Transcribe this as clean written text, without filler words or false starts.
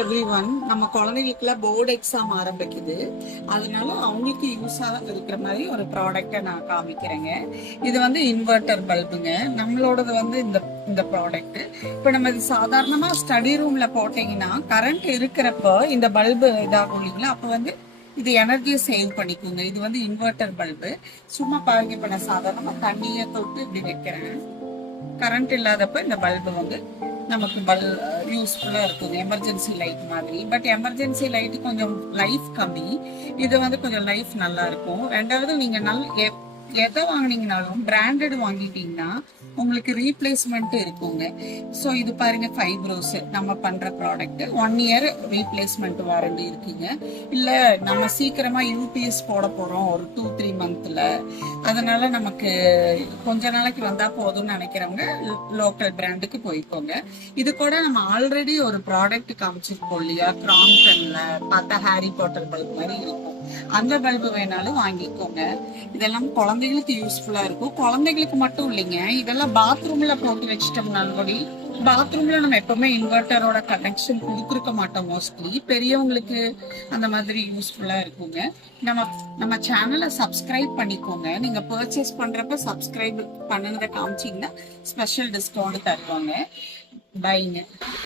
Everyone. நம்ம குழந்தைகளுக்குலாம் board exam ஆரம்பிக்குது. அதனால அவங்களுக்கு யூஸா இருக்கிற மாதிரி ஒரு ப்ராடக்ட்டை நான் காமிக்கிறேங்க. இது வந்து இன்வெர்ட்டர் பல்புங்க. நம்மளோடது வந்து இந்த ப்ராடக்ட். இப்போ நம்ம இது சாதாரணமா ஸ்டடி ரூம்ல போட்டீங்கன்னா கரண்ட் இருக்கிறப்ப இந்த பல்பு இதாகும் இல்லைங்களா, அப்போ வந்து இது எனர்ஜியை சேவ் பண்ணிக்கோங்க. இது வந்து இன்வெர்ட்டர் பல்பு. சும்மா பாருங்க, இப்போ நான் சாதாரணமா தண்ணியை தொட்டு இப்படி வைக்கிறேன். கரண்ட் இல்லாதப்ப இந்த பல்பு வந்து நமக்கு யூஸ்ஃபுல்லா இருக்கும். எமர்ஜென்சி லைட் மாதிரி. பட் எமர்ஜென்சி லைட் கொஞ்சம் லைஃப் கம்மி. இது வந்து கொஞ்சம் லைஃப் நல்லா இருக்கும். ரெண்டாவது, நீங்க எதை வாங்கினீங்கனாலும் பிராண்டட் வாங்கிட்டீங்கன்னா உங்களுக்கு ரீப்ளேஸ்மெண்ட் இருக்குங்க. ஸோ இது பாருங்க, ஃபைப்ரோஸ் நம்ம பண்ற ப்ராடக்ட். 1 இயர் ரீப்ளேஸ்மெண்ட் வாரண்டி இருக்குங்க. இல்ல நம்ம சீக்கிரமா யூபிஎஸ் போட போறோம் ஒரு 2-3 மந்த்ல, அதனால நமக்கு கொஞ்ச நாளைக்கு வந்தா போதும்னு நினைக்கிறவங்க லோக்கல் பிராண்டுக்கு போய்க்கோங்க. இது கூட நம்ம ஆல்ரெடி ஒரு ப்ராடக்ட் காமிச்சிருக்கோம் இல்லையா, கிராம்டன்ல பார்த்தா ஹாரி பாட்டர் பல்ப் மாதிரி இருக்கும். அந்த பல்பு வேணாலும் வாங்கிக்கோங்க. இதெல்லாம் குழந்தைகளுக்கு யூஸ்ஃபுல்லா இருக்கும். குழந்தைகளுக்கு மட்டும் இல்லைங்க, இதெல்லாம் பாத்ரூம்ல போட்டு வச்சிட்டோம்னாலும் கூட, பாத்ரூம்ல நம்ம எப்பவுமே இன்வெர்டரோட கனெக்ஷன் கொடுத்துருக்க மாட்டோம் மோஸ்ட்லி. பெரியவங்களுக்கு அந்த மாதிரி யூஸ்ஃபுல்லா இருக்குங்க. நம்ம சேனலை சப்ஸ்கிரைப் பண்ணிக்கோங்க. நீங்க பர்ச்சேஸ் பண்றப்ப சப்ஸ்கிரைப் பண்ணுனதை காமிச்சிங்கன்னா ஸ்பெஷல் டிஸ்கவுண்ட் தருவாங்க. பைங்க.